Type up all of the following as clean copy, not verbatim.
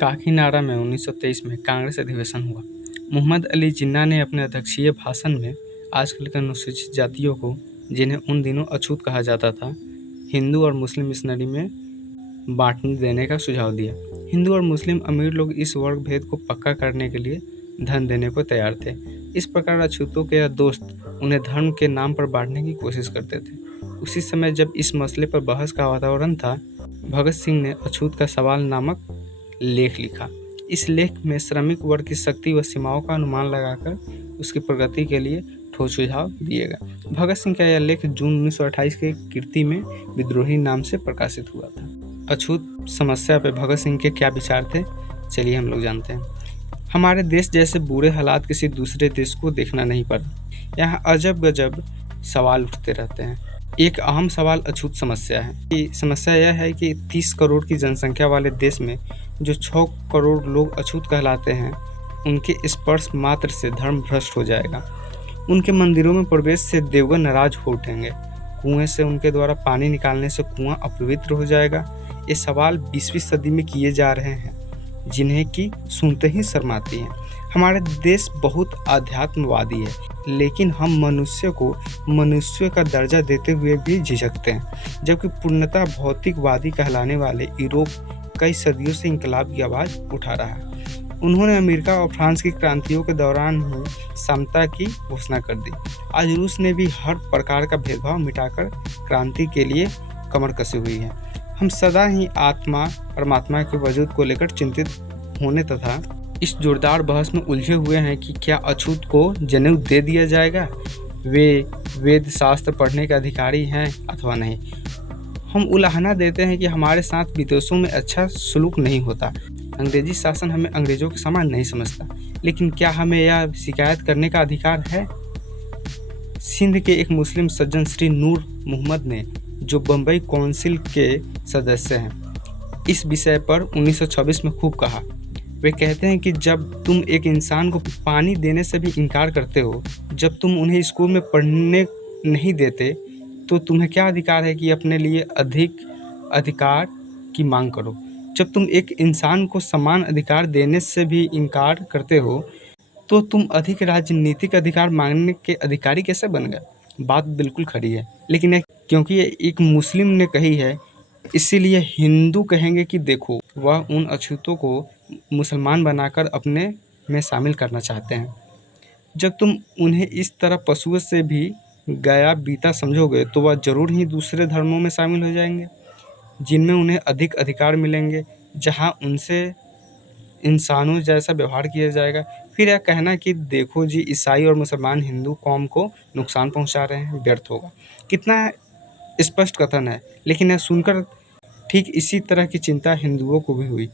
काकीनाडा में 1923 में कांग्रेस अधिवेशन हुआ। मोहम्मद अली जिन्ना ने अपने अध्यक्षीय भाषण में आजकल के अनुसूचित जातियों को, जिन्हें उन दिनों अछूत कहा जाता था, हिंदू और मुस्लिम मिशनरी में बांटने देने का सुझाव दिया। हिंदू और मुस्लिम अमीर लोग इस वर्ग भेद को पक्का करने के लिए धन देने को तैयार थे। इस प्रकार अछूतों के यह दोस्त उन्हें धर्म के नाम पर बांटने की कोशिश करते थे। उसी समय जब इस मसले पर बहस का वातावरण था, भगत सिंह ने अछूत का सवाल नामक लेख लिखा। इस लेख में श्रमिक वर्ग की शक्ति व सीमाओं का अनुमान लगाकर उसकी प्रगति के लिए ठोस सुझाव दिए गए। भगत सिंह का यह लेख जून 1928 के कीर्ति में विद्रोही नाम से प्रकाशित हुआ था। अछूत समस्या पर भगत सिंह के क्या विचार थे, चलिए हम लोग जानते हैं। हमारे देश जैसे बुरे हालात किसी दूसरे देश को देखना नहीं पड़ा। यहाँ अजब गजब सवाल उठते रहते हैं। एक अहम सवाल अछूत समस्या है। कि समस्या यह है कि 30 करोड़ की जनसंख्या वाले देश में जो 6 करोड़ लोग अछूत कहलाते हैं, उनके स्पर्श मात्र से धर्म भ्रष्ट हो जाएगा। उनके मंदिरों में प्रवेश से देवगन नाराज हो उठेंगे। कुएं से उनके द्वारा पानी निकालने से कुआं अपवित्र हो जाएगा। ये सवाल 20वीं सदी में किए जा रहे हैं, जिन्हें कि सुनते ही शर्माती हैं। हमारे देश बहुत आध्यात्मवादी है, लेकिन हम मनुष्य को मनुष्य का दर्जा देते हुए भी झिझकते हैं, जबकि पूर्णतः भौतिकवादी कहलाने वाले यूरोप कई सदियों से इंकलाब की आवाज़ उठा रहा है। उन्होंने अमेरिका और फ्रांस की क्रांतियों के दौरान ही समता की घोषणा कर दी। आज रूस ने भी हर प्रकार का भेदभाव मिटाकर क्रांति के लिए कमर कसी हुई है। हम सदा ही आत्मा परमात्मा के वजूद को लेकर चिंतित होने तथा इस जोरदार बहस में उलझे हुए हैं कि क्या अछूत को जनेऊ दे दिया जाएगा, वे वेद शास्त्र पढ़ने के अधिकारी हैं अथवा नहीं। हम उलाहना देते हैं कि हमारे साथ विदेशों में अच्छा सलूक नहीं होता, अंग्रेजी शासन हमें अंग्रेजों के समान नहीं समझता, लेकिन क्या हमें यह शिकायत करने का अधिकार है? सिंध के एक मुस्लिम सज्जन श्री नूर मोहम्मद ने, जो बम्बई काउंसिल के सदस्य हैं, इस विषय पर 1926 में खूब कहा। वे कहते हैं कि जब तुम एक इंसान को पानी देने से भी इनकार करते हो, जब तुम उन्हें स्कूल में पढ़ने नहीं देते, तो तुम्हें क्या अधिकार है कि अपने लिए अधिक अधिकार की मांग करो। जब तुम एक इंसान को समान अधिकार देने से भी इनकार करते हो, तो तुम अधिक राजनीतिक अधिकार मांगने के अधिकारी कैसे बन गए? बात बिल्कुल खड़ी है, लेकिन क्योंकि ये एक मुस्लिम ने कही है, इसीलिए हिंदू कहेंगे कि देखो, वह उन अछूतों को मुसलमान बनाकर अपने में शामिल करना चाहते हैं। जब तुम उन्हें इस तरह पशुओं से भी गया बीता समझोगे, तो वह जरूर ही दूसरे धर्मों में शामिल हो जाएंगे, जिनमें उन्हें अधिक अधिकार मिलेंगे, जहां उनसे इंसानों जैसा व्यवहार किया जाएगा। फिर यह कहना कि देखो जी, ईसाई और मुसलमान हिंदू कौम को नुकसान पहुंचा रहे हैं, व्यर्थ होगा। कितना स्पष्ट कथन है, लेकिन यह सुनकर ठीक इसी तरह की चिंता हिंदुओं को भी हुई।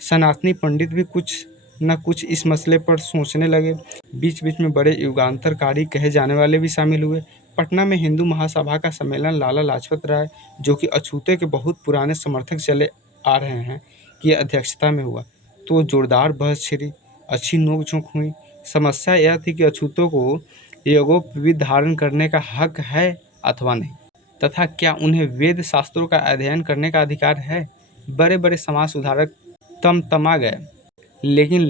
सनातनी पंडित भी कुछ न कुछ इस मसले पर सोचने लगे। बीच बीच में बड़े युगांतरकारी कहे जाने वाले भी शामिल हुए। पटना में हिंदू महासभा का सम्मेलन लाला लाजपत राय, जो कि अछूते के बहुत पुराने समर्थक चले आ रहे हैं, की अध्यक्षता में हुआ। तो जोरदार बहस छिड़ी, अच्छी नोक-झोंक हुई। समस्या यह थी कि अछूतों को यज्ञोपवीत धारण करने का हक है अथवा नहीं, तथा क्या उन्हें वेद शास्त्रों का अध्ययन करने का अधिकार है। बड़े बड़े समाज सुधारक तमा गए, लेकिन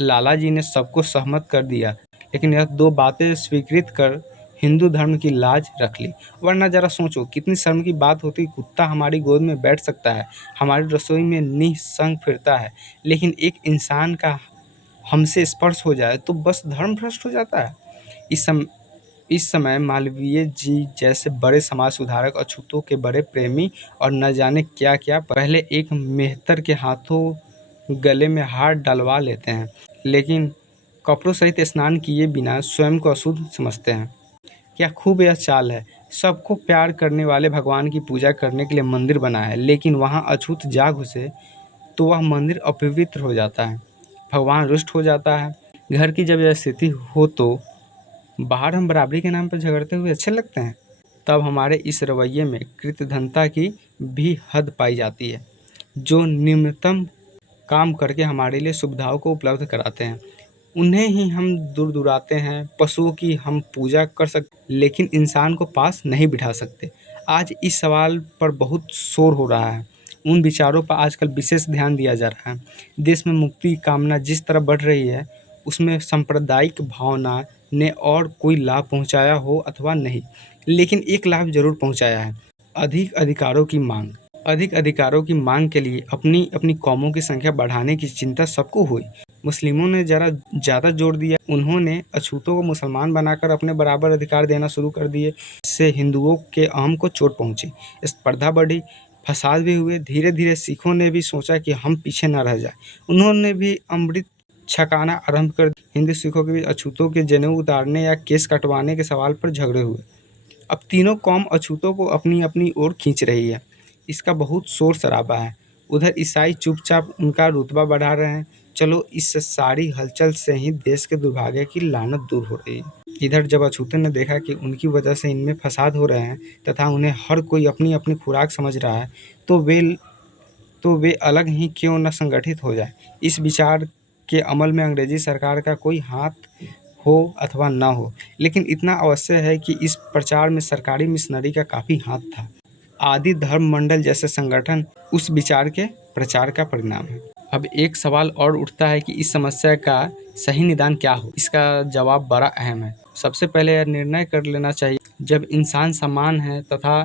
लाला जी ने सबको सहमत कर दिया। लेकिन यह 2 बातें स्वीकृत कर हिंदू धर्म की लाज रख ली। वरना जरा सोचो, कितनी शर्म की बात होती। कुत्ता हमारी गोद में बैठ सकता है, हमारी रसोई में निःसंग फिरता है, लेकिन एक इंसान का हमसे स्पर्श हो जाए तो बस धर्म भ्रष्ट हो जाता है। इस समय मालवीय जी जैसे बड़े समाज सुधारक अछूतों के बड़े प्रेमी और न जाने क्या क्या पहले एक मेहतर के हाथों गले में हाथ डलवा लेते हैं, लेकिन कपड़ों सहित स्नान किए बिना स्वयं को अशुद्ध समझते हैं। क्या खूब यह चाल है। सबको प्यार करने वाले भगवान की पूजा करने के लिए मंदिर बना है, लेकिन वहाँ अछूत जा घुसे तो वह मंदिर अपवित्र हो जाता है, भगवान रुष्ट हो जाता है। घर की जब यह स्थिति हो तो बाहर हम बराबरी के नाम पर झगड़ते हुए अच्छे लगते हैं। तब हमारे इस रवैये में कृतघ्नता की भी हद पाई जाती है। जो निम्नतम काम करके हमारे लिए सुविधाओं को उपलब्ध कराते हैं, उन्हें ही हम दुराते हैं। पशुओं की हम पूजा कर सकते, लेकिन इंसान को पास नहीं बिठा सकते। आज इस सवाल पर बहुत शोर हो रहा है। उन विचारों पर आजकल विशेष ध्यान दिया जा रहा है। देश में मुक्ति की कामना जिस तरह बढ़ रही है, उसमें सांप्रदायिक भावना ने और कोई लाभ पहुंचाया हो अथवा नहीं, लेकिन एक लाभ जरूर पहुंचाया है। अधिक अधिकारों की मांग। अधिक अधिकारों की मांग के लिए अपनी अपनी कौमों की संख्या बढ़ाने की चिंता सबको हुई। मुस्लिमों ने जरा ज़्यादा जोर दिया। उन्होंने अछूतों को मुसलमान बनाकर अपने बराबर अधिकार देना शुरू कर दिए। इससे हिंदुओं के अहम को चोट पहुंची, स्पर्धा बढ़ी, फसाद भी हुए। धीरे धीरे सिखों ने भी सोचा कि हम पीछे न रह जाए। उन्होंने भी अमृत छकाना आरंभ कर दिया। हिंदू सिखों के बीच अछूतों के जनेऊ उतारने या केस कटवाने के सवाल पर झगड़े हुए। अब तीनों कौम अछूतों को अपनी अपनी ओर खींच रही है। इसका बहुत शोर शराबा है। उधर ईसाई चुपचाप उनका रुतबा बढ़ा रहे हैं। चलो, इस सारी हलचल से ही देश के दुर्भाग्य की लानत दूर हो रही है। इधर जब अछूतों ने देखा कि उनकी वजह से इनमें फसाद हो रहे हैं तथा उन्हें हर कोई अपनी अपनी खुराक समझ रहा है, तो वे अलग ही क्यों न संगठित हो जाए। इस विचार के अमल में अंग्रेजी सरकार का कोई हाथ हो अथवा न हो, लेकिन इतना अवश्य है कि इस प्रचार में सरकारी मिशनरी का काफ़ी हाथ था। आदि धर्म मंडल जैसे संगठन उस विचार के प्रचार का परिणाम है। अब एक सवाल और उठता है कि इस समस्या का सही निदान क्या हो। इसका जवाब बड़ा अहम है। सबसे पहले यह निर्णय कर लेना चाहिए, जब इंसान समान है तथा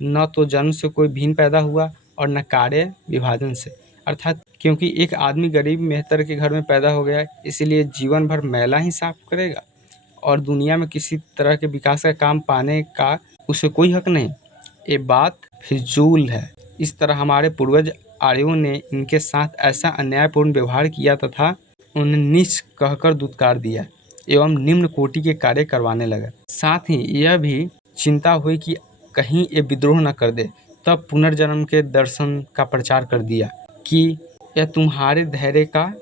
न तो जन्म से कोई भिन्न पैदा हुआ और न कार्य विभाजन से, अर्थात क्योंकि एक आदमी गरीब मेहतर के घर में पैदा हो गया, इसीलिए जीवन भर मैला ही साफ करेगा और दुनिया में किसी तरह के विकास का काम पाने का उसे कोई हक नहीं। ये बात फिजूल है। इस तरह हमारे पूर्वज आर्यों ने इनके साथ ऐसा अन्यायपूर्ण व्यवहार किया तथा उन्हें नीच कहकर दुत्कार दिया एवं निम्न कोटि के कार्य करवाने लगे। साथ ही यह भी चिंता हुई कि कहीं ये विद्रोह न कर दे। तब पुनर्जन्म के दर्शन का प्रचार कर दिया कि यह तुम्हारे धैर्य का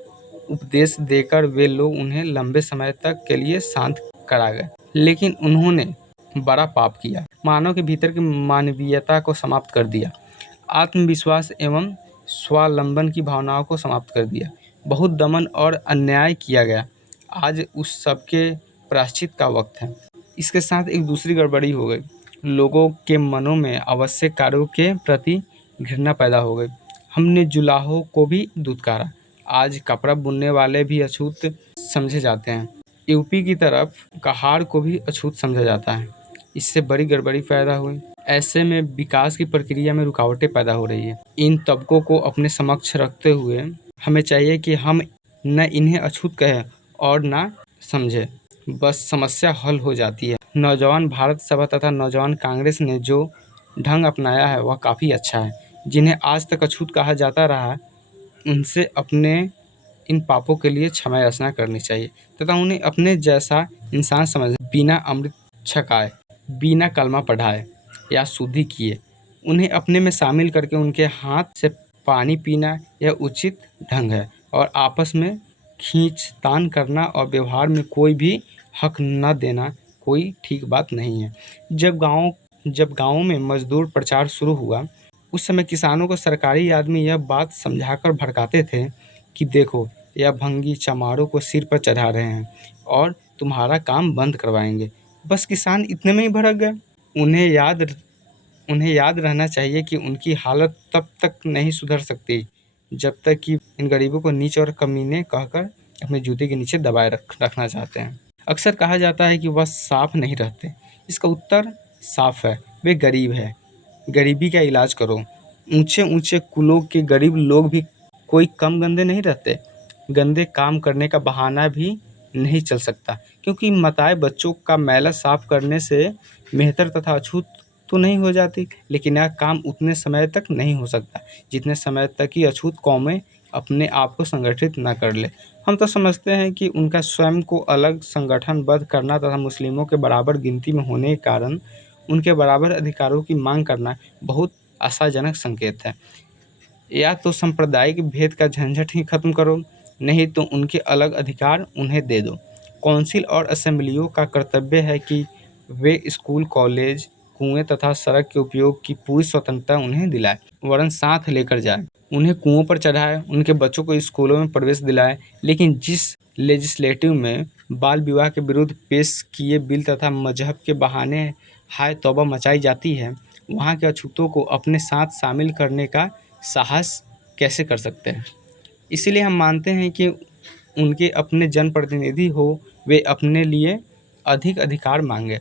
उपदेश देकर वे लोग उन्हें लंबे समय तक के लिए शांत करा गए। लेकिन उन्होंने बड़ा पाप किया, मानव के भीतर की मानवीयता को समाप्त कर दिया, आत्मविश्वास एवं स्वावलंबन की भावनाओं को समाप्त कर दिया। बहुत दमन और अन्याय किया गया। आज उस सब के प्रायश्चित का वक्त है। इसके साथ एक दूसरी गड़बड़ी हो गई। लोगों के मनों में आवश्यक कार्यों के प्रति घृणा पैदा हो गई। हमने जुलाहों को भी दुत्कारा। आज कपड़ा बुनने वाले भी अछूत समझे जाते हैं। यूपी की तरफ कहार को भी अछूत समझा जाता है। इससे बड़ी गड़बड़ी पैदा हुई। ऐसे में विकास की प्रक्रिया में रुकावटें पैदा हो रही है। इन तबकों को अपने समक्ष रखते हुए हमें चाहिए कि हम न इन्हें अछूत कहें और न समझें, बस समस्या हल हो जाती है। नौजवान भारत सभा तथा नौजवान कांग्रेस ने जो ढंग अपनाया है वह काफ़ी अच्छा है। जिन्हें आज तक अछूत कहा जाता रहा, उनसे अपने इन पापों के लिए क्षमा याचना करनी चाहिए तथा उन्हें अपने जैसा इंसान समझ, बिना अमृत छकाए, बिना कलमा पढ़ाए या शुद्धि किए उन्हें अपने में शामिल करके उनके हाथ से पानी पीना यह उचित ढंग है। और आपस में खींचतान करना और व्यवहार में कोई भी हक न देना कोई ठीक बात नहीं है। जब गाँव में मजदूर प्रचार शुरू हुआ, उस समय किसानों को सरकारी आदमी यह बात समझाकर भड़काते थे कि देखो, यह भंगी चमारों को सिर पर चढ़ा रहे हैं और तुम्हारा काम बंद करवाएंगे। बस किसान इतने में ही भड़क गए। उन्हें याद रहना चाहिए कि उनकी हालत तब तक नहीं सुधर सकती जब तक कि इन गरीबों को नीच और कमीने कहकर अपने जूते के नीचे दबाए रखना चाहते हैं। अक्सर कहा जाता है कि वह साफ नहीं रहते। इसका उत्तर साफ है, वे गरीब है। गरीबी का इलाज करो। ऊंचे ऊंचे कुलों के गरीब लोग भी कोई कम गंदे नहीं रहते। गंदे काम करने का बहाना भी नहीं चल सकता, क्योंकि माताएं बच्चों का मैला साफ करने से मेहतर तथा अछूत तो नहीं हो जाती, लेकिन यह काम उतने समय तक नहीं हो सकता जितने समय तक कि अछूत कौमें अपने आप को संगठित न कर ले। हम तो समझते हैं कि उनका स्वयं को अलग संगठनबद्ध करना तथा मुस्लिमों के बराबर गिनती में होने के कारण उनके बराबर अधिकारों की मांग करना बहुत आशाजनक संकेत है। या तो सांप्रदायिक भेद का झंझट ही खत्म करो, नहीं तो उनके अलग अधिकार उन्हें दे दो। कौंसिल और असेंबलियों का कर्तव्य है कि वे स्कूल, कॉलेज, कुएं तथा सड़क के उपयोग की पूरी स्वतंत्रता उन्हें दिलाए, वरन साथ लेकर जाए, उन्हें कुओं पर चढ़ाए, उनके बच्चों को स्कूलों में प्रवेश दिलाए। लेकिन जिस लेजिस्लेटिव में बाल विवाह के विरुद्ध पेश किए बिल तथा मजहब के बहाने हाय तौबा मचाई जाती है, वहाँ के अछूतों को अपने साथ शामिल करने का साहस कैसे कर सकते हैं। इसीलिए हम मानते हैं कि उनके अपने जनप्रतिनिधि हो, वे अपने लिए अधिक अधिकार मांगे।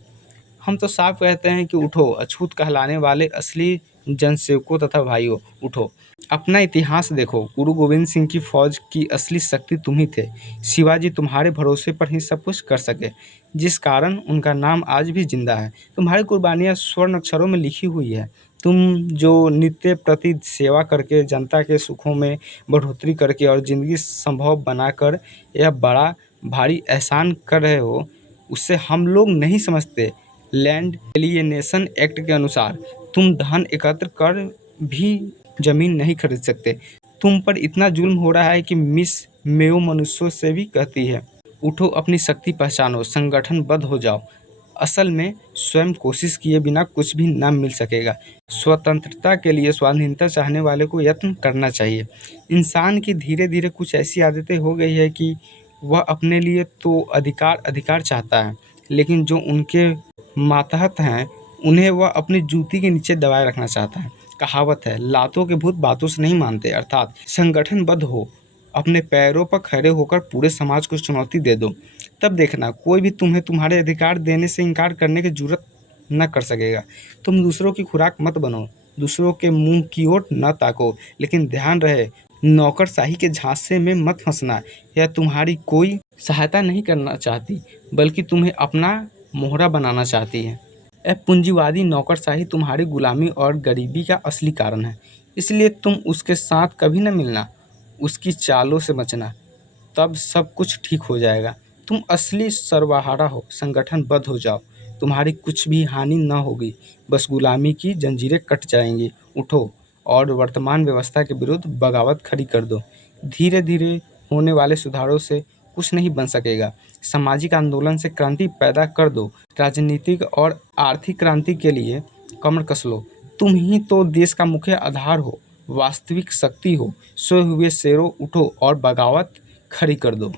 हम तो साफ कहते हैं कि उठो, अछूत कहलाने वाले असली जनसेवकों तथा भाइयों, उठो। अपना इतिहास देखो, गुरु गोविंद सिंह की फौज की असली शक्ति तुम ही थे। शिवाजी तुम्हारे भरोसे पर ही सब कुछ कर सके, जिस कारण उनका नाम आज भी जिंदा है। तुम्हारी कुर्बानियाँ स्वर्ण अक्षरों में लिखी हुई है। तुम जो नित्य प्रति सेवा करके, जनता के सुखों में बढ़ोतरी करके और ज़िंदगी संभव बनाकर यह बड़ा भारी एहसान कर रहे हो, उससे हम लोग नहीं समझते। लैंड एलियनेशन एक्ट के अनुसार तुम धन एकत्र कर भी ज़मीन नहीं खरीद सकते। तुम पर इतना जुल्म हो रहा है कि मिस मेयो मनुष्यों से भी कहती है, उठो, अपनी शक्ति पहचानो, संगठनबद्ध हो जाओ। असल में स्वयं कोशिश किए बिना कुछ भी ना मिल सकेगा। स्वतंत्रता के लिए स्वाधीनता चाहने वाले को यत्न करना चाहिए। इंसान की धीरे धीरे कुछ ऐसी आदतें हो गई है कि वह अपने लिए तो अधिकार अधिकार चाहता है, लेकिन जो उनके मातहत हैं उन्हें वह अपनी जूती के नीचे दबाए रखना चाहता है। कहावत है, लातों के भूत बातों से नहीं मानते। अर्थात संगठनबद्ध हो, अपने पैरों पर खड़े होकर पूरे समाज को चुनौती दे दो। तब देखना कोई भी तुम्हें तुम्हारे अधिकार देने से इनकार करने की जुर्रत न कर सकेगा। तुम दूसरों की खुराक मत बनो, दूसरों के मुंह की ओर न ताको, लेकिन ध्यान रहे, नौकरशाही के झांसे में मत फंसना। यह तुम्हारी कोई सहायता नहीं करना चाहती, बल्कि तुम्हें अपना मोहरा बनाना चाहती है। यह पूंजीवादी नौकरशाही तुम्हारी गुलामी और गरीबी का असली कारण है। इसलिए तुम उसके साथ कभी न मिलना, उसकी चालों से बचना, तब सब कुछ ठीक हो जाएगा। तुम असली सर्वहारा हो, संगठनबद्ध हो जाओ, तुम्हारी कुछ भी हानि न होगी, बस गुलामी की जंजीरें कट जाएंगी। उठो और वर्तमान व्यवस्था के विरुद्ध बगावत खड़ी कर दो। धीरे धीरे होने वाले सुधारों से कुछ नहीं बन सकेगा। सामाजिक आंदोलन से क्रांति पैदा कर दो। राजनीतिक और आर्थिक क्रांति के लिए कमर कस लो। तुम ही तो देश का मुख्य आधार हो, वास्तविक शक्ति हो। सोए हुए शेरों, उठो और बगावत खड़ी कर दो।